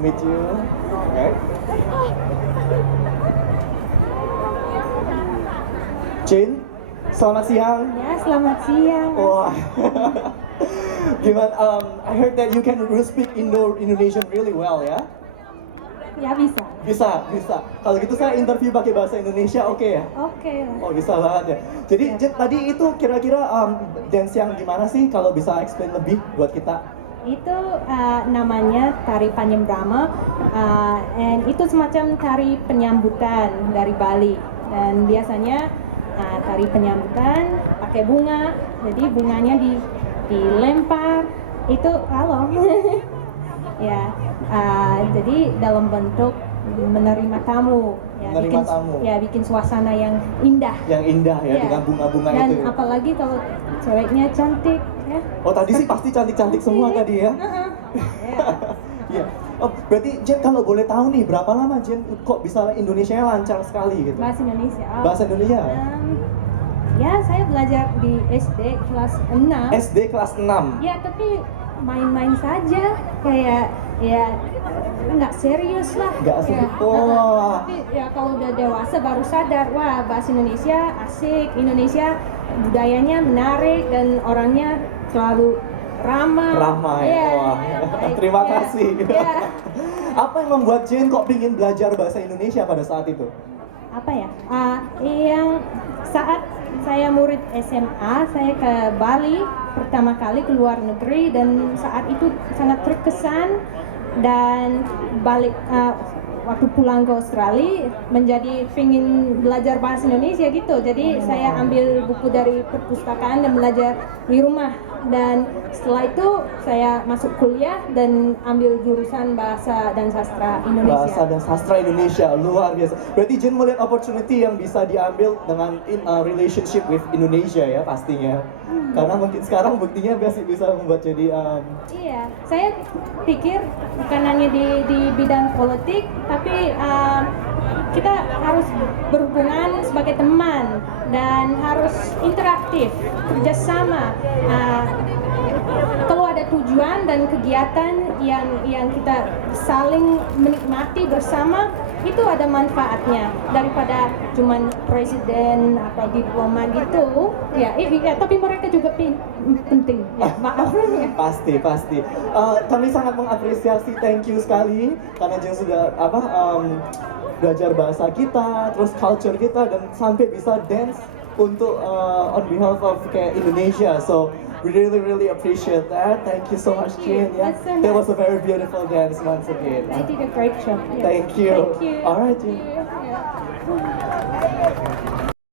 Meet you. Okay. Jin, selamat siang. Ya, selamat siang. Wah. Gimana? I heard that you can speak Indonesian really well ya? Ya, bisa. Bisa. Kalau gitu saya interview pakai bahasa Indonesia, oke ya? Oke lah. Oh, bisa banget ya. Jadi Jen, tadi itu kira-kira dance yang gimana sih kalau bisa explain lebih buat kita? Itu namanya tari Panjem Brahma, and itu semacam tari penyambutan dari Bali. Dan biasanya tari penyambutan pakai bunga, jadi bunganya dilempar, itu alam. Ya, jadi dalam bentuk menerima tamu. Ya, Menerima tamu. Ya, bikin suasana yang indah. Yang indah ya, Ya. dengan bunga-bunga Dan itu. Ya. apalagi kalau ceweknya cantik, ya. Oh, tadi sih pasti cantik-cantik semua tadi ya? Ya. Iya. Oh, berarti Jen kalau boleh tahu nih, berapa lama Jen kok bisa Indonesianya lancar sekali gitu? Bahasa Indonesia. Oh. Bahasa Indonesia? Ya, saya belajar di SD kelas 6. SD kelas 6? Ya, tapi main-main saja. Kayak, ya nggak serius lah. Nggak serius. Ya. Wah. Tapi ya kalau udah dewasa baru sadar, wah bahasa Indonesia asik. Indonesia budayanya menarik dan orangnya selalu ramah. Ramah ya. Iya. Wah. Baik. Terima Ya. kasih. Ya. Apa yang membuat Jen kok ingin belajar bahasa Indonesia pada saat itu? Apa ya? Yang saat saya murid SMA, saya ke Bali pertama kali ke luar negeri dan saat itu sangat terkesan dan balik waktu pulang ke Australia menjadi pingin belajar bahasa Indonesia gitu. Jadi saya ambil buku dari perpustakaan dan belajar di rumah. Dan setelah itu saya masuk kuliah dan ambil jurusan bahasa dan sastra Indonesia. Bahasa dan sastra Indonesia, luar biasa. Berarti Jen melihat opportunity yang bisa diambil dengan relationship with Indonesia ya pastinya. Karena mungkin sekarang buktinya masih bisa membuat jadi Iya, saya pikir bukan hanya di bidang politik, tapi kita harus berhubungan sebagai teman dan harus interaktif, kerjasama. Kalau ada tujuan dan kegiatan yang kita saling menikmati bersama, itu ada manfaatnya daripada cuman presiden atau diplomat gitu. Ya, tapi mereka juga penting. Ya, maaf. pasti. Kami sangat mengapresiasi, thank you sekali karena Jen sudah belajar bahasa kita, terus culture kita dan sampai bisa dance untuk on behalf of kayak Indonesia. So we really appreciate that. Thank you so much, Jen. Yeah, That's so that was nice. a very beautiful dance once again. I did a great job. Yeah. Thank you. Thank you. All right, Thank Jen. you. Yeah.